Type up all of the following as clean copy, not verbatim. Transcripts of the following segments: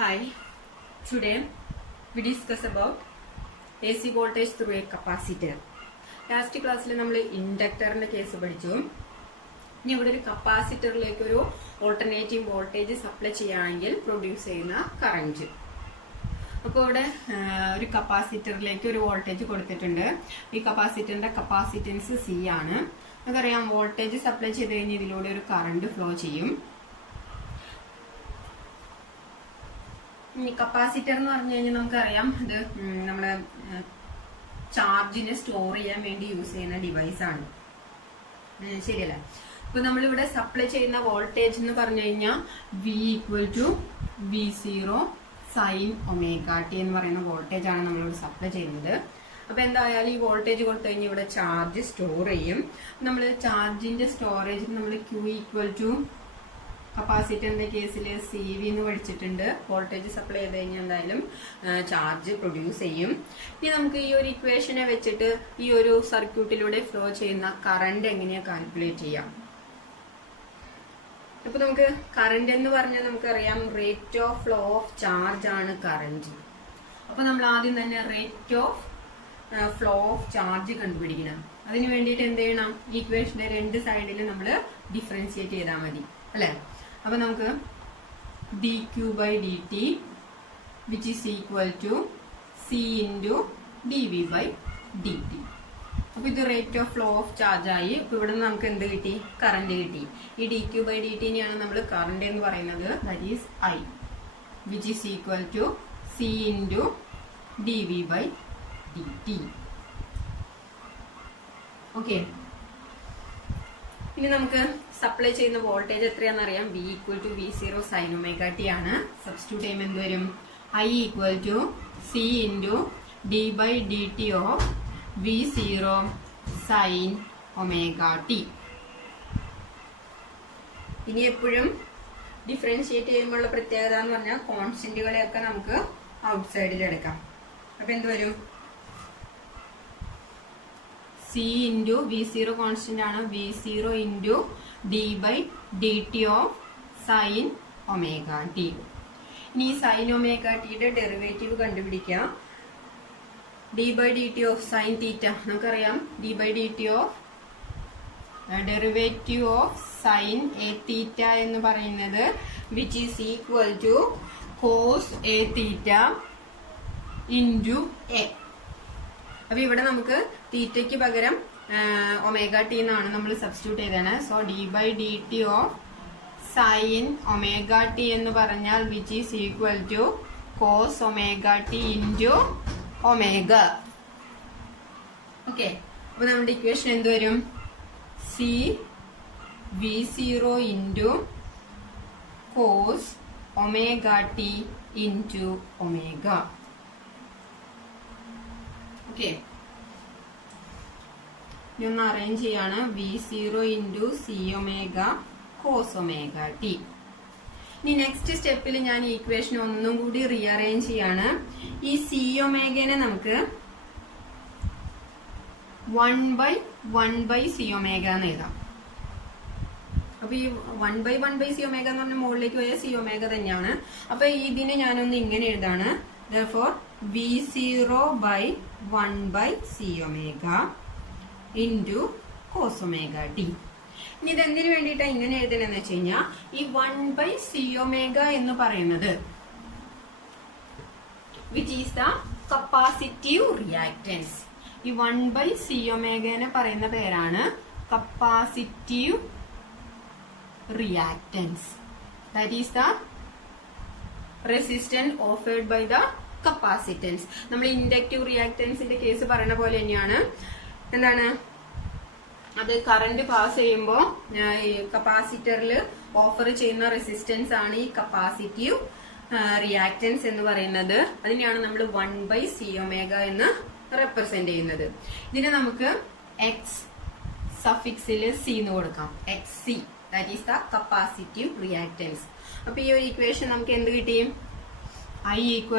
Hi, today we discuss about AC voltage through a capacitor. Last class we inductor case പഠിച്ചു. ഇനി ഇവിടെ ഒരു കപ്പാസിറ്ററിലേക്ക് ഒരു ഓൾട്ടർനേറ്റീവ് വോൾട്ടേജ് സപ്ലൈ ചെയ്യാമെങ്കിൽ പ്രൊഡ്യൂസ് ചെയ്യുന്ന കറന്റ്. അപ്പോൾ ഇവിടെ ഒരു കപ്പാസിറ്ററിലേക്ക് ഒരു വോൾട്ടേജ് കൊടുത്തിട്ടുണ്ട്. ഈ കപ്പാസിറ്ററിന്റെ കപ്പാസിറ്റൻസ് സി ആണ്. നമുക്കറിയാം വോൾട്ടേജ് സപ്ലൈ ചെയ്ത് കഴിഞ്ഞാൽ ഇതിലൂടെ ഒരു കറന്റ് ഫ്ലോ ചെയ്യും. കപ്പാസിറ്റർ എന്ന് പറഞ്ഞു കഴിഞ്ഞാൽ നമുക്കറിയാം ഇത് നമ്മുടെ ചാർജിനെ സ്റ്റോർ ചെയ്യാൻ വേണ്ടി യൂസ് ചെയ്യുന്ന ഡിവൈസ് ആണ്. ശരിയല്ലേ? അപ്പൊ നമ്മളിവിടെ സപ്ലൈ ചെയ്യുന്ന വോൾട്ടേജ് എന്ന് പറഞ്ഞു കഴിഞ്ഞാൽ V = V0 sin omega T എന്ന് പറയുന്ന വോൾട്ടേജ് ആണ് നമ്മളിവിടെ സപ്ലൈ ചെയ്യുന്നത്. അപ്പൊ എന്തായാലും ഈ വോൾട്ടേജ് കൊടുത്തു കഴിഞ്ഞാൽ ഇവിടെ ചാർജ് സ്റ്റോർ ചെയ്യും. നമ്മൾ ചാർജിന്റെ സ്റ്റോറേജ് നമ്മൾ Q = കപ്പാസിറ്ററിന്റെ കേസിൽ CV എന്ന് പഠിച്ചിട്ടുണ്ട്. വോൾട്ടേജ് സപ്ലൈ ചെയ്ത് കഴിഞ്ഞാൽ എന്തായാലും ചാർജ് പ്രൊഡ്യൂസ് ചെയ്യും. ഇനി നമുക്ക് ഈ ഒരു ഇക്വേഷനെ വെച്ചിട്ട് ഈ ഒരു സർക്യൂട്ടിലൂടെ ഫ്ലോ ചെയ്യുന്ന കറണ്ട് എങ്ങനെയാ കാൽക്കുലേറ്റ് ചെയ്യാം. അപ്പൊ നമുക്ക് കറണ്ട് എന്ന് പറഞ്ഞാൽ നമുക്കറിയാം rate of flow of charge ആണ് കറന്റ്. അപ്പൊ നമ്മൾ ആദ്യം തന്നെ rate of flow of charge കണ്ടുപിടിക്കണം. അതിന് വേണ്ടിയിട്ട് എന്ത് ചെയ്യണം? ഇക്വേഷന്റെ രണ്ട് സൈഡിൽ നമ്മൾ ഡിഫറൻഷിയേറ്റ് ചെയ്താൽ മതി അല്ലെ? അപ്പൊ നമുക്ക് dq/dt which is equal to c into dv/dt. അപ്പൊ ഇത് rate of flow of charge ആയി. അപ്പൊ ഇവിടെ നിന്ന് നമുക്ക് എന്ത് കിട്ടി? കറന്റ് കിട്ടി. ഈ dq/dt-നെയാണ് നമ്മൾ കറന്റ് എന്ന് പറയുന്നത്. That is I which is equal to c into dv/dt. Okay, ഇനി നമുക്ക് സപ്ലൈ ചെയ്യുന്ന വോൾട്ടേജ് എത്രയാണെന്ന് അറിയാം. V = V0 sin omega T ആണ്. സബ്സ്റ്റിറ്റ്യൂട്ട് ചെയ്യുമ്പോൾ എന്ത് വരും? I = c into d/dt of V0 sin omega T. ഇനി എപ്പോഴും ഡിഫറൻഷിയേറ്റ് ചെയ്യുമ്പോഴുള്ള പ്രത്യേകത എന്ന് പറഞ്ഞാൽ കോൺസ്റ്റന്റുകളെയൊക്കെ നമുക്ക് ഔട്ട്സൈഡിൽ എടുക്കാം. അപ്പൊ എന്ത് വരും? C into V0 കോൺസ്റ്റന്റ് ആണ്. V0 into d/dt of sin omega T. ഇനി ഈ സൈൻ ഒമേഗ ടിയുടെ ഡെറിവേറ്റീവ് കണ്ടുപിടിക്കാം. d/dt of sin തീറ്റ നമുക്കറിയാം. d/dt of derivative of sine a theta എന്ന് പറയുന്നത് which is equal to cos a theta into a. അപ്പൊ ഇവിടെ നമുക്ക് തീറ്റയ്ക്ക് പകരം ഒമേഗ ടി എന്നാണ് നമ്മൾ സബ്സ്റ്റിറ്റ്യൂട്ട് ചെയ്തതാണ്. So d/dt of sine omega T എന്ന് പറഞ്ഞാൽ which is equal to cos omega T into omega. Okay, അപ്പൊ നമ്മുടെ ഇക്വേഷൻ എന്ത് വരും? C V0 into cos omega T into omega. Okay, ഇനി ഒന്ന് അറേഞ്ച് ചെയ്യാണ്. V0 into C omega cos omega T. ഇനി നെക്സ്റ്റ് സ്റ്റെപ്പിൽ ഞാൻ ഈ ഇക്വേഷൻ ഒന്നും കൂടി റീഅറേഞ്ച് ചെയ്യാണ്. ഈ സി ഒമേഗനെ നമുക്ക് 1/1/c ഒമേഗ എന്ന് എഴുതാം. അപ്പൊ ഈ 1/1/c ഒമേഗ എന്ന് പറഞ്ഞ മുകളിലേക്ക് പോയ സി ഒമേഗ തന്നെയാണ്. അപ്പൊ ഇതിനെ ഞാനൊന്ന് ഇങ്ങനെ എഴുതാണ്. therefore V0/1/c omega into cos omega T. ഇനി ഇതെന്തിനു വേണ്ടിയിട്ടാണ് ഇങ്ങനെ എഴുതണമെന്ന് വെച്ച് കഴിഞ്ഞാൽ ഈ 1/c ഒമേഗ എന്ന് പറയുന്നത് which is the capacitive reactance. ഈ 1/c ഒമേഗനെ പറയുന്ന പേരാണ് capacitive reactance. That is the resistance offered by the capacitance. നമ്മൾ ഇൻഡക്റ്റീവ് റിയാക്ടൻസിന്റെ കേസ് പറയുന്ന പോലെ തന്നെയാണ്. എന്താണ് അത്? കറന്റ് പാസ് ചെയ്യുമ്പോൾ ഈ കപ്പാസിറ്ററിൽ ഓഫർ ചെയ്യുന്ന റെസിസ്റ്റൻസ് ആണ് ഈ കപ്പാസിറ്റീവ് റിയാക്ടൻസ് എന്ന് പറയുന്നത്. അതിനെയാണ് നമ്മൾ 1/c ഒമേഗ എന്ന് റെപ്രസെന്റ് ചെയ്യുന്നത്. ഇതിനെ നമുക്ക് എക്സ് സഫിക്സിൽ സി എന്ന് കൊടുക്കാം. XC, that is the capacitive reactance. അപ്പൊ ഈ ഒരു ഇക്വേഷൻ നമുക്ക് എന്ത് കിട്ടി? I =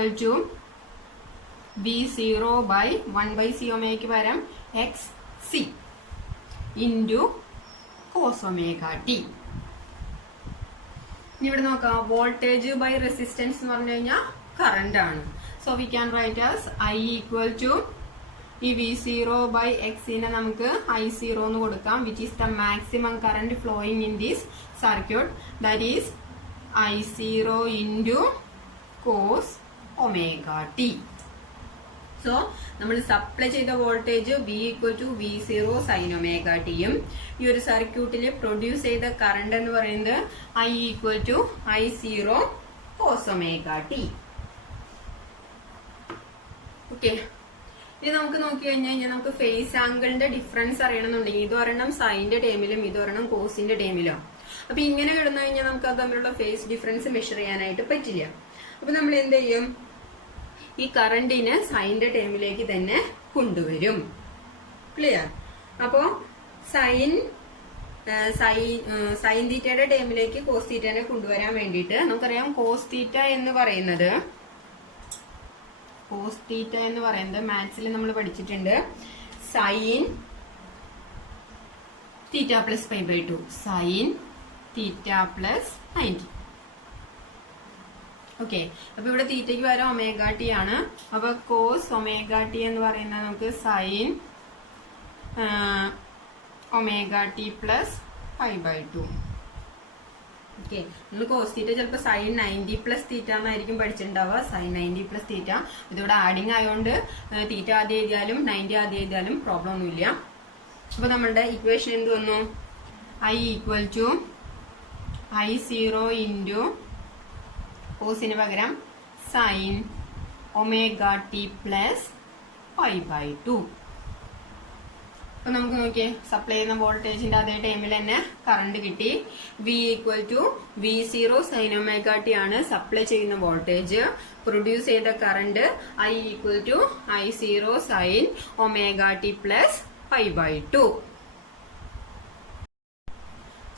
V0/1/c ഒമേഗയ്ക്ക് പകരം XC into cos omega T. ഇനി ഇവിടെ നോക്കാം, വോൾട്ടേജ് ബൈ റെസിസ്റ്റൻസ് എന്ന് പറഞ്ഞു കഴിഞ്ഞാൽ കറന്റ് ആണ്. So we can write as I equal to ഈ V0 ബൈ എക്സിനെ നമുക്ക് I0 എന്ന് കൊടുക്കാം, which is the maximum current flowing in this circuit, that is I0 into cos omega T. So നമ്മൾ സപ്ലൈ ചെയ്ത voltage V equal to V0 sine omega ടിയും ഈ ഒരു സർക്യൂട്ടിൽ പ്രൊഡ്യൂസ് ചെയ്ത കറണ്ട് എന്ന് പറയുന്നത് I equal to I0 cos omega T. Okay, ഇനി നമുക്ക് നോക്കി കഴിഞ്ഞാൽ നമുക്ക് ഫേസ് ആംഗിളിന്റെ ഡിഫറൻസ് അറിയണമെന്നുണ്ടെങ്കിൽ ഇതൊരെണ്ണം സൈന്റെ ടേമിലും ഇതൊരെണ്ണം കോസിന്റെ ടേമിലും. അപ്പൊ ഇങ്ങനെ കിടന്നു കഴിഞ്ഞാൽ നമുക്ക് അത് തമ്മിലുള്ള ഫേസ് ഡിഫറൻസ് മെഷർ ചെയ്യാനായിട്ട് പറ്റില്ല. അപ്പൊ നമ്മൾ എന്ത് ചെയ്യും, ഈ കറണ്ടിനെ സൈന്റെ ടേമിലേക്ക് തന്നെ കൊണ്ടുവരും. ക്ലിയർ? അപ്പോ സൈൻ തീറ്റയുടെ ടേമിലേക്ക് കോസ് തീറ്റനെ കൊണ്ടുവരാൻ വേണ്ടിയിട്ട് നമുക്കറിയാം, കോസ് തീറ്റ എന്ന് പറയുന്നത് മാത്സിൽ നമ്മൾ പഠിച്ചിട്ടുണ്ട്, sine theta plus pi by 2, sine theta plus 90. Okay, അപ്പൊ ഇവിടെ തീറ്റയ്ക്ക് പകരം ഒമേഗ ടി ആണ്. അപ്പൊ കോസ് ഒമേഗ ടി എന്ന് പറയുന്നത് നമുക്ക് sine omega T plus pi by 2. Okay, നമ്മൾ കോസ് തീറ്റ ചിലപ്പോൾ സൈൻ 90 പ്ലസ് തീറ്റ എന്നായിരിക്കും പഠിച്ചിട്ടുണ്ടാവുക, സൈൻ 90 പ്ലസ് തീറ്റ. ഇതിവിടെ ആഡിങ് ആയതുകൊണ്ട് തീറ്റ ആദ്യം എഴുതിയാലും 90 ആദ്യം എഴുതിയാലും പ്രോബ്ലം ഒന്നുമില്ല. അപ്പൊ നമ്മളുടെ ഇക്വേഷൻ എന്ത് വന്നു, I equal to I0 into കോസിന് പകരം sine omega T plus pi by 2. അപ്പൊ നമുക്ക് നോക്കിയേ, സപ്ലൈ ചെയ്യുന്ന വോൾട്ടേജിന്റെ അതേ ടൈമിൽ തന്നെ കറണ്ട് കിട്ടി. V equal to V0 sine omega T ആണ് സപ്ലൈ ചെയ്യുന്ന വോൾട്ടേജ്. പ്രൊഡ്യൂസ് ചെയ്ത current I equal to I0 sine omega T plus pi by 2.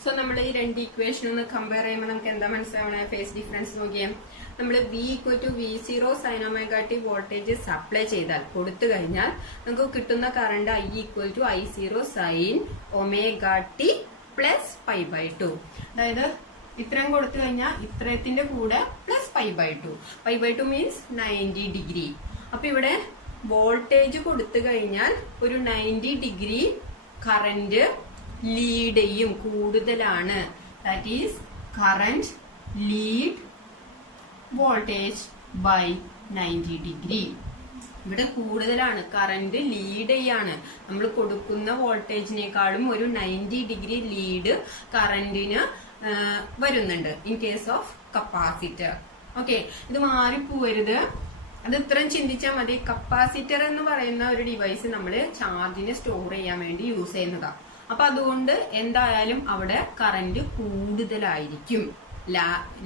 So നമ്മൾ ഈ രണ്ട് ഇക്വേഷൻ ഒന്ന് കമ്പയർ ചെയ്യുമ്പോൾ നമുക്ക് എന്താ മനസ്സിലാവണേ, ഫേസ് ഡിഫറൻസ് നോക്കിയേ. നമ്മൾ V equal to V0 sine omega T voltage supply ചെയ്താൽ, കൊടുത്തു കഴിഞ്ഞാൽ നമുക്ക് കിട്ടുന്ന current I equal to I0 sine omega T plus pi by 2. അതായത് ഇത്രയും കൊടുത്തു കഴിഞ്ഞാൽ ഇത്രയത്തിന്റെ കൂടെ plus pi by 2. Pi by 2 means 90 degree. അപ്പൊ ഇവിടെ വോൾട്ടേജ് കൊടുത്തു കഴിഞ്ഞാൽ ഒരു 90 ഡിഗ്രി കറന്റ് ലീഡ് ചെയ്യും, കൂടുതലാണ്. That is current lead voltage by 90 degree. ഇവിടെ കൂടുതലാണ്, കറന്റ് ലീഡ് ചെയ്യാണ്. നമ്മൾ കൊടുക്കുന്ന വോൾട്ടേജിനേക്കാളും ഒരു 90 ഡിഗ്രി ലീഡ് കറന്റിന് വരുന്നുണ്ട് in case of capacitor. Okay, ഇത് മാറിപ്പോവരുത്, അത് ഇത്രയും ചിന്തിച്ചാൽ മതി. കപ്പാസിറ്റർ എന്ന് പറയുന്ന ഒരു ഡിവൈസ് നമ്മൾ ചാർജിനെ സ്റ്റോർ ചെയ്യാൻ വേണ്ടി യൂസ് ചെയ്യുന്നതാണ്. അപ്പൊ അതുകൊണ്ട് എന്തായാലും അവിടെ കറന്റ് കൂടുതലായിരിക്കും,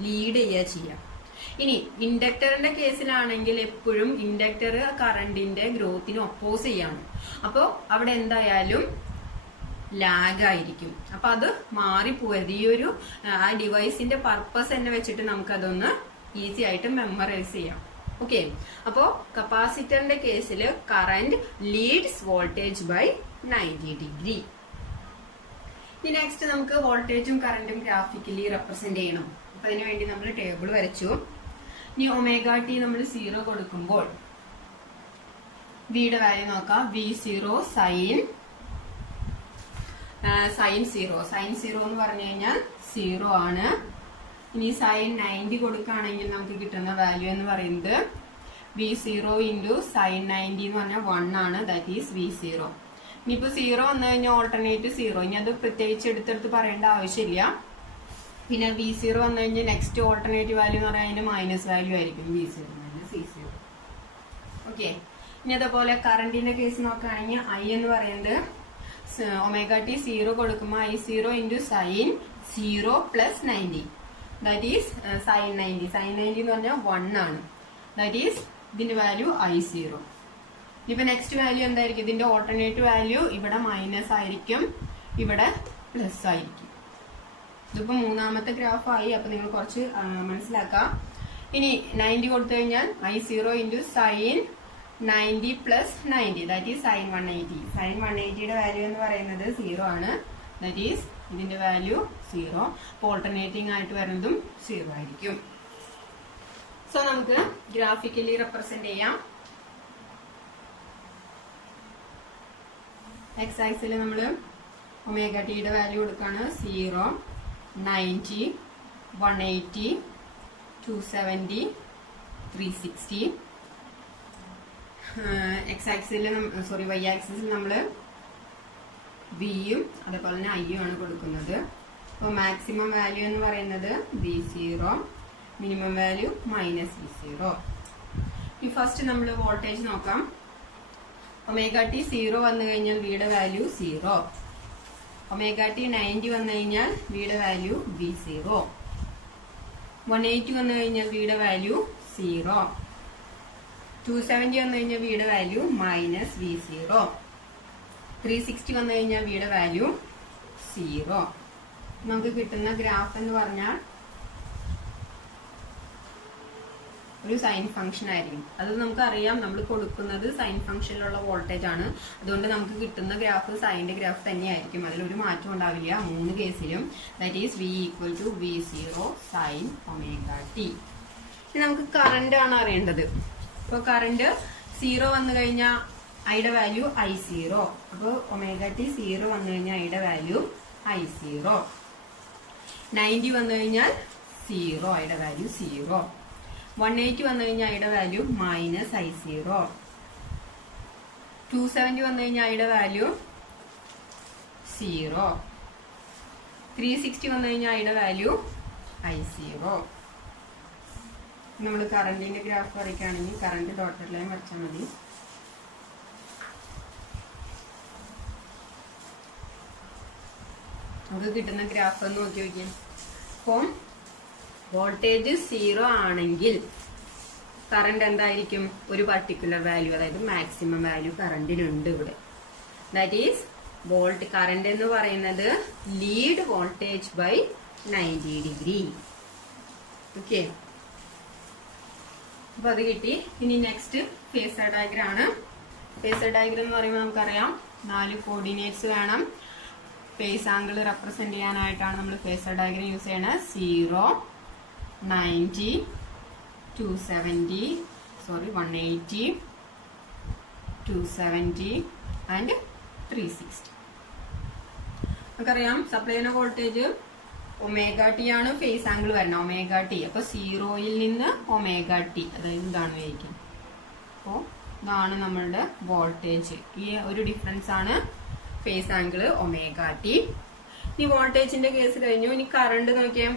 ലീഡ് ചെയ്യാം. ഇനി ഇൻഡക്ടറിന്റെ കേസിലാണെങ്കിൽ എപ്പോഴും ഇൻഡക്ടർ കറന്റിന്റെ ഗ്രോത്തിന് ഒപ്പോസ് ചെയ്യാണ്. അപ്പോ അവിടെ എന്തായാലും ലാഗ് ആയിരിക്കും. അപ്പൊ അത് മാറിപ്പോകരുത്. ഈ ഒരു ആ ഡിവൈസിന്റെ പർപ്പസ് തന്നെ വെച്ചിട്ട് നമുക്കതൊന്ന് ഈസി ആയിട്ട് മെമ്മറൈസ് ചെയ്യാം. ഓക്കെ, അപ്പോ കപ്പാസിറ്ററിന്റെ കേസിൽ current leads voltage by 90 degree. ഇനി നെക്സ്റ്റ് നമുക്ക് വോൾട്ടേജും കറന്റും ഗ്രാഫിക്കലി റെപ്രസെന്റ് ചെയ്യണം. അപ്പൊ അതിനു വേണ്ടി നമ്മൾ ടേബിൾ വരച്ചു. ഇനി ഒമേഗ ടി നമ്മൾ 0 കൊടുക്കുമ്പോൾ വിയുടെ വാല്യൂ നോക്കാം. V0 sign 0. സൈൻ 0 എന്ന് പറഞ്ഞു കഴിഞ്ഞാൽ 0 ആണ്. ഇനി സൈൻ 90 കൊടുക്കുകയാണെങ്കിൽ നമുക്ക് കിട്ടുന്ന വാല്യൂ എന്ന് പറയുന്നത് V0 ഇൻറ്റു സൈൻ 90 എന്ന് പറഞ്ഞാൽ 1 ആണ്. That is V0. ഇനിയിപ്പോ 0 വന്നു കഴിഞ്ഞാൽ ഓൾട്ടർനേറ്റ് 0. ഇനി അത് പ്രത്യേകിച്ച് എടുത്തെടുത്ത് പറയേണ്ട ആവശ്യമില്ല. പിന്നെ V0 വന്നു കഴിഞ്ഞാൽ നെക്സ്റ്റ് ഓൾട്ടർനേറ്റീവ് വാല്യൂ എന്ന് പറഞ്ഞാൽ അതിന്റെ മൈനസ് വാല്യൂ ആയിരിക്കും, V0 മൈനസ് C0. ഓക്കെ, ഇനി അതേപോലെ കറന്റിന്റെ കേസ് നോക്കുകയാണെങ്കിൽ I എന്ന് പറയുന്നത് ഒമേഗ ടി 0 കൊടുക്കുമ്പോൾ I0 into sine 0 plus 90. That is sine 90. Sine 90 എന്ന് പറഞ്ഞാൽ 1 ആണ്. ദാറ്റ് ഈസ് ഇതിന്റെ വാല്യൂ I0. ഇപ്പൊ നെക്സ്റ്റ് വാല്യൂ എന്തായിരിക്കും? ഇതിന്റെ ഓൾട്ടർനേറ്റീവ് വാല്യൂ ഇവിടെ മൈനസ് ആയിരിക്കും, ഇവിടെ പ്ലസ് ആയിരിക്കും. ഇതിപ്പോ മൂന്നാമത്തെ ഗ്രാഫ് ആയി. അപ്പൊ നിങ്ങൾ കുറച്ച് മനസ്സിലാക്കാം. ഇനി 90 കൊടുത്തു കഴിഞ്ഞാൽ I0 into sine 90 plus 90. That is sine 180. Sine 180യുടെ വാല്യൂ എന്ന് പറയുന്നത് 0 ആണ്. ദാറ്റ് ഈസ് ഇതിന്റെ വാല്യൂ 0. അപ്പോൾ ഓൾട്ടർനേറ്റിംഗ് ആയിട്ട് വരുന്നതും 0 ആയിരിക്കും. സോ നമുക്ക് ഗ്രാഫിക്കലി റെപ്രസെന്റ് ചെയ്യാം. എക്സ് ആക്സിൽ നമ്മൾ ഒമേഗ ടിയുടെ വാല്യൂ കൊടുക്കുകയാണ് 0, 90, 180, 270, 360. എക്സ് ആക്സിൽ വൈ ആക്സിസിൽ നമ്മൾ വിയും അതേപോലെ തന്നെ ഐയും ആണ് കൊടുക്കുന്നത്. അപ്പോൾ മാക്സിമം വാല്യൂ എന്ന് പറയുന്നത് V0, മിനിമം വാല്യൂ -V0. ഈ ഫസ്റ്റ് നമ്മൾ വോൾട്ടേജ് നോക്കാം. ഒമേഗ ടി 0 വന്നു കഴിഞ്ഞാൽ വിയുടെ വാല്യൂ 0. ഒമേഗ ടി 90 വന്നു കഴിഞ്ഞാൽ വിയുടെ വാല്യൂ V0. 180 വന്നു കഴിഞ്ഞാൽ വിയുടെ വാല്യൂ 0. 270 വന്നു കഴിഞ്ഞാൽ വിയുടെ വാല്യൂ -V0. 360 വന്നു കഴിഞ്ഞാൽ വിയുടെ വാല്യൂ 0. നമുക്ക് കിട്ടുന്ന ഗ്രാഫ് എന്ന് പറഞ്ഞാൽ ഒരു സൈൻ ഫംഗ്ഷൻ ആയിരിക്കും. അത് നമുക്കറിയാം, നമ്മൾ കൊടുക്കുന്നത് സൈൻ ഫംഗ്ഷനിലുള്ള വോൾട്ടേജ് ആണ്. അതുകൊണ്ട് നമുക്ക് കിട്ടുന്ന ഗ്രാഫ് സൈൻ്റെ ഗ്രാഫ് തന്നെയായിരിക്കും. അതിലൊരു മാറ്റം ഉണ്ടാവില്ല 3 കേസിലും. That is V = V0 sin ωt. ഇനി നമുക്ക് കറണ്ട് ആണ് അറിയേണ്ടത്. അപ്പോൾ കറണ്ട് 0 വന്നു കഴിഞ്ഞാൽ ഐയുടെ വാല്യൂ I0. അപ്പോൾ ഒമേഗ ടി 0 വന്നു കഴിഞ്ഞാൽ ഐയുടെ വാല്യൂ I0. 90 വന്നു കഴിഞ്ഞാൽ 0, ഐയുടെ വാല്യൂ 0. 180 വന്നു കഴിഞ്ഞാൽ ഐയുടെ വാല്യൂ -I0. 270 വന്നു കഴിഞ്ഞാൽ ഐയുടെ വാല്യൂ 0. 360 വന്നു കഴിഞ്ഞാൽ ഐയുടെ വാല്യൂ I0. നമ്മൾ കറണ്ടിന്റെ ഗ്രാഫ് വരയ്ക്കുകയാണെങ്കിൽ കറണ്ട് ഡോട്ടഡ് ലൈൻ വരച്ചാൽ മതി. നമുക്ക് കിട്ടുന്ന ഗ്രാഫ് ഒന്ന് നോക്കി നോക്കിയാൽ, അപ്പോൾ വോൾട്ടേജ് 0 ആണെങ്കിൽ കറണ്ട് എന്തായിരിക്കും? ഒരു പർട്ടിക്കുലർ വാല്യൂ, അതായത് മാക്സിമം വാല്യൂ കറണ്ടിനുണ്ട് ഇവിടെ. ദാറ്റ് ഈസ് വോൾട്ട് കറണ്ട് എന്ന് പറയുന്നത് lead voltage by 90 degree. Okay, അപ്പൊ അത് കിട്ടി. ഇനി നെക്സ്റ്റ് ഫേസർ ഡയഗ്രം ആണ്. ഫേസർ ഡയഗ്രം എന്ന് പറയുമ്പോൾ നമുക്കറിയാം 4 കോർഡിനേറ്റ്സ് വേണം. ഫേസ് ആംഗിൾ റെപ്രസെന്റ് ചെയ്യാനായിട്ടാണ് നമ്മൾ ഫേസർ ഡയഗ്രം യൂസ് ചെയ്യണത്. 0, 90, 270, 180, 270 and 360. നമുക്കറിയാം സപ്ലൈ ചെയ്യുന്ന വോൾട്ടേജ് ഒമേഗ ടി ആണ്. ഫേസ് ആംഗിൾ വരണം ഒമേഗ ടി. അപ്പൊ 0യിൽ നിന്ന് ഒമേഗ ടി, അതായത് ഇതാണ് വഹിക്കുന്നത്. അപ്പോൾ ഇതാണ് നമ്മളുടെ വോൾട്ടേജ്. ഈ ഒരു ഡിഫറൻസ് ആണ് ഫേസ് ആംഗിൾ ഒമേഗ ടി. ഈ വോൾട്ടേജിന്റെ കേസ് കഴിഞ്ഞു. ഇനി കറണ്ട് നോക്കിയാൽ,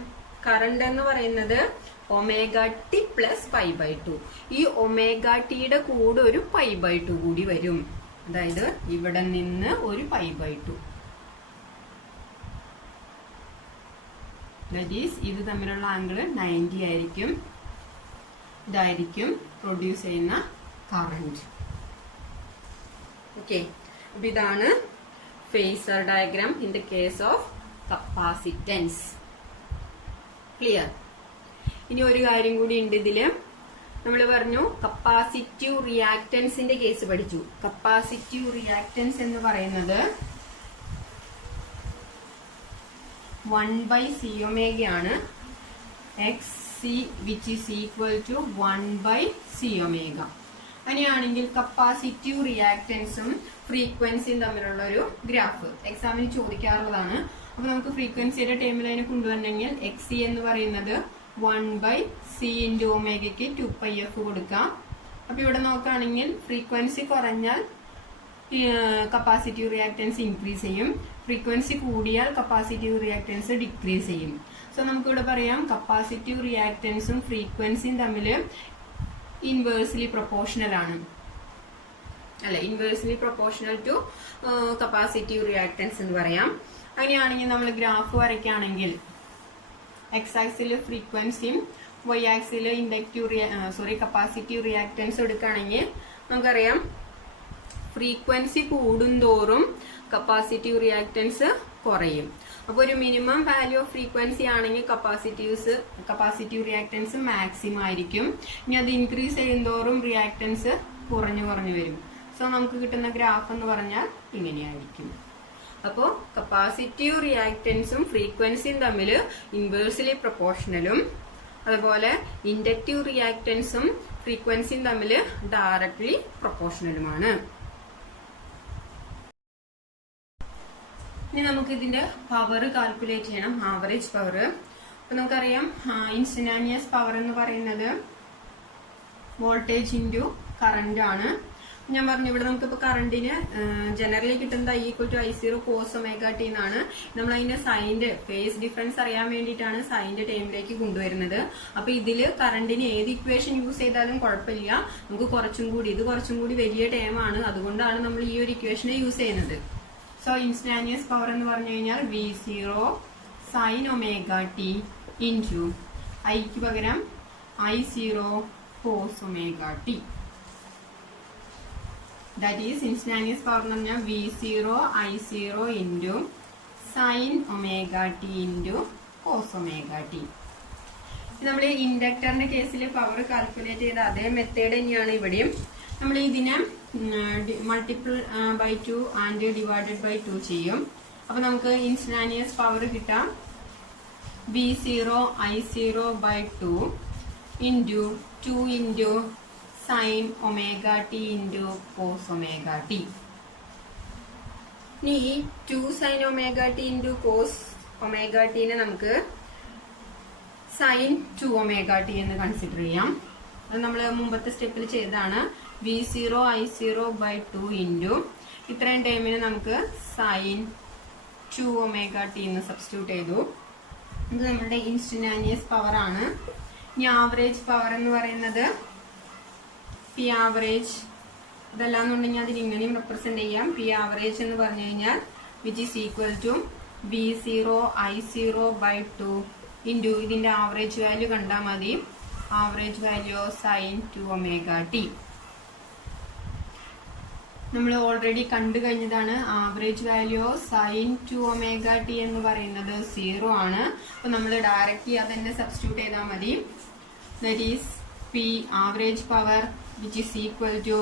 കറണ്ട് എന്ന് പറയുന്നത് ഒമേഗ ടി പ്ലസ് π/2. ഈ ഒമേഗ ടിയുടെ കൂടെ ഒരു π/2 കൂടി വരും. അതായത് ഇവിടെ നിന്ന് ഒരു π/2. ഇത് തമ്മിലുള്ള ആംഗിൾ 90 ആയിരിക്കും. ഇതായിരിക്കും പ്രൊഡ്യൂസ് ചെയ്യുന്ന കറന്റ്. ഓക്കെ, അപ്പൊ ഇതാണ് phasor diagram in the case of capacitance. Clear? ഇനി ഒരു കാര്യം കൂടി ഉണ്ട് ഇതില്. നമ്മൾ പറഞ്ഞു കപ്പാസിറ്റീവ് റിയാക്ടൻസിന്റെ കേസ് പഠിച്ചു. കപ്പാസിറ്റീവ് റിയാക്ടൻസ് എന്ന് പറയുന്നത് 1/C ആണ്. XC which is equal to 1/C. അങ്ങനെയാണെങ്കിൽ കപ്പാസിറ്റീവ് റിയാക്ടൻസും ഫ്രീക്വൻസിയും തമ്മിലുള്ള ഒരു ഗ്രാഫ് എക്സാമിന് ചോദിക്കാറുള്ളതാണ്. അപ്പൊ നമുക്ക് ഫ്രീക്വൻസിയുടെ ടൈമിൽ അതിനെ കൊണ്ടുവരണമെങ്കിൽ XC എന്ന് പറയുന്നത് 1/C × ഒമേഗയ്ക്ക് 2πf കൊടുക്കാം. അപ്പൊ ഇവിടെ നോക്കുകയാണെങ്കിൽ ഫ്രീക്വൻസി കുറഞ്ഞാൽ കപ്പാസിറ്റീവ് റിയാക്ടൻസ് ഇൻക്രീസ് ചെയ്യും, ഫ്രീക്വൻസി കൂടിയാൽ കപ്പാസിറ്റീവ് റിയാക്ടൻസ് ഡിക്രീസ് ചെയ്യും. സോ നമുക്കിവിടെ പറയാം കപ്പാസിറ്റീവ് റിയാക്ടൻസും ഫ്രീക്വൻസിയും തമ്മിൽ ഇൻവേഴ്സ്ലി പ്രൊപ്പോർഷണൽ ആണ്. അല്ല, inversely proportional to capacitive reactance എന്ന് പറയാം. അങ്ങനെയാണെങ്കിൽ നമ്മൾ ഗ്രാഫ് വരയ്ക്കുകയാണെങ്കിൽ എക്സ് ആക്സിൽ ഫ്രീക്വൻസിയും വൈ ആക്സിൽ കപ്പാസിറ്റീവ് റിയാക്ടൻസ് എടുക്കുകയാണെങ്കിൽ നമുക്കറിയാം ഫ്രീക്വൻസി കൂടുന്തോറും കപ്പാസിറ്റീവ് റിയാക്ടൻസ് കുറയും. അപ്പോൾ ഒരു മിനിമം വാല്യൂ ഓഫ് ഫ്രീക്വൻസി ആണെങ്കിൽ കപ്പാസിറ്റീവ് റിയാക്ടൻസ് മാക്സിമം ആയിരിക്കും. ഇനി അത് ഇൻക്രീസ് ചെയ്യുന്തോറും റിയാക്ടൻസ് കുറഞ്ഞു കുറഞ്ഞു വരും. സോ നമുക്ക് കിട്ടുന്ന ഗ്രാഫ് എന്ന് പറഞ്ഞാൽ ഇങ്ങനെയായിരിക്കും. അപ്പോൾ കപ്പാസിറ്റീവ് റിയാക്ടൻസും ഫ്രീക്വൻസിയും തമ്മിൽ ഇൻവേഴ്സ്ലി പ്രൊപ്പോർഷണലും അതുപോലെ ഇൻഡക്റ്റീവ് റിയാക്ടൻസും ഫ്രീക്വൻസിയും തമ്മിൽ ഡയറക്ട്ലി പ്രൊപ്പോർഷണലുമാണ്. ഇനി നമുക്ക് ഇതിന്റെ പവർ കാൽക്കുലേറ്റ് ചെയ്യണം, ആവറേജ് പവർ. അപ്പൊ നമുക്കറിയാം ഇൻസ്റ്റന്റാനിയസ് പവർ എന്ന് പറയുന്നത് വോൾട്ടേജ് ഇൻറ്റു കറന്റ് ആണ്. ഞാൻ പറഞ്ഞു ഇവിടെ നമുക്കിപ്പോ കറണ്ടിന് ജനറലി കിട്ടുന്നത് I=I0 cos ωt എന്നാണ്. നമ്മൾ അതിന്റെ സൈന്റെ ഫേസ് ഡിഫറൻസ് അറിയാൻ വേണ്ടിയിട്ടാണ് സൈന്റെ ടൈമിലേക്ക് കൊണ്ടുവരുന്നത്. അപ്പൊ ഇതില് കറണ്ടിന് ഏത് ഇക്വേഷൻ യൂസ് ചെയ്താലും കുഴപ്പമില്ല, നമുക്ക് ഇത് കുറച്ചും കൂടി വലിയ ടൈമാണ്, അതുകൊണ്ടാണ് നമ്മൾ ഈ ഒരു ഇക്വേഷനെ യൂസ് ചെയ്യുന്നത്. സോ ഇൻസ്റ്റന്റാനിയസ് പവർ എന്ന് പറഞ്ഞു കഴിഞ്ഞാൽ V0 sin ωt ഇൻറ്റു ഐക്ക് പകരം I0 cos ωt. That is instantaneous power എന്ന് പറഞ്ഞാൽ V0 I0 into sin ωt into cos ωt. നമ്മൾ ഇൻഡക്ടറിന്റെ കേസിൽ പവർ കാൽക്കുലേറ്റ് ചെയ്ത അതേ മെത്തേഡ് തന്നെയാണ് ഇവിടെയും. നമ്മൾ ഇതിനെ multiple by 2 and divided by 2 ചെയ്യും. അപ്പൊ നമുക്ക് ഇൻസ്റ്റന്റാനിയസ് പവർ കിട്ടാം V0 I0 by 2 into 2 into sin ωt into cos ωt. ഇനി ഈ 2 sin ωt into cos ωt നമുക്ക് sin 2ωt എന്ന് കൺസിഡർ ചെയ്യാം. അത് നമ്മൾ മുമ്പത്തെ സ്റ്റെപ്പിൽ ചെയ്തതാണ്. V0 I0 ബൈ 2 ഇൻറ്റു ഇത്രയും ടൈമിന് നമുക്ക് sin 2ωt എന്ന് സബ്സ്റ്റിറ്റ്യൂട്ട് ചെയ്തു. ഇത് നമ്മുടെ ഇൻസ്റ്റന്റാനിയസ് പവർ ആണ്. ഇനി ആവറേജ് പവർ എന്ന് പറയുന്നത് പി ആവറേജ്, ഇതല്ലാന്നുണ്ടെങ്കിൽ അതിന് ഇങ്ങനെയും റെപ്രസെന്റ് ചെയ്യാം. പി ആവറേജ് എന്ന് പറഞ്ഞു കഴിഞ്ഞാൽ which is equal to V0 I0 by 2 into ഇതിന്റെ ആവറേജ് വാല്യൂ കണ്ടാൽ മതി, ആവറേജ് വാല്യൂ sin 2ωt. നമ്മൾ ഓൾറെഡി കണ്ടു കഴിഞ്ഞതാണ്. ആവറേജ് വാല്യൂ sin 2ωt എന്ന് പറയുന്നത് 0 ആണ്. അപ്പൊ നമ്മൾ ഡയറക്റ്റ്ലി അത് തന്നെ സബ്സ്റ്റിറ്റ്യൂട്ട് ചെയ്താൽ മതി. That is P average power which is equal to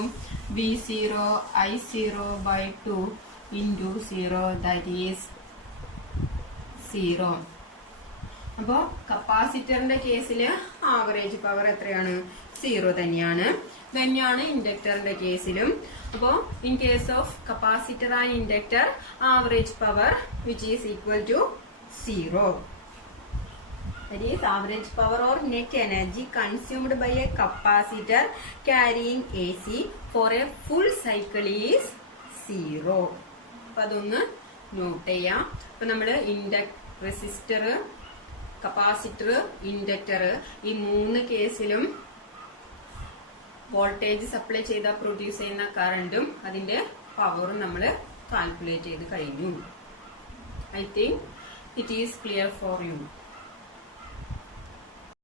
V0 I0 by 2 into 0, that is 0. അപ്പോൾ കപ്പാസിറ്ററിന്റെ കേസില് ആവറേജ് പവർ എത്രയാണ്? 0 തന്നെയാണ്. ഇൻഡക്ടറിന്റെ കേസിലും. അപ്പോൾ in case of capacitor and inductor average power which is equal to 0. That is average power or net energy consumed by a capacitor carrying AC for a full cycle is 0. അപ്പൊ അതൊന്ന് not ചെയ്യാം. അപ്പൊ നമ്മള് resistor, capacitor, inductor ഈ 3 കേസിലും voltage supply ചെയ്ത produce ചെയ്യുന്ന കറണ്ടും അതിന്റെ പവറും നമ്മൾ കാൽക്കുലേറ്റ് ചെയ്ത് കഴിഞ്ഞു. I think it is clear for you.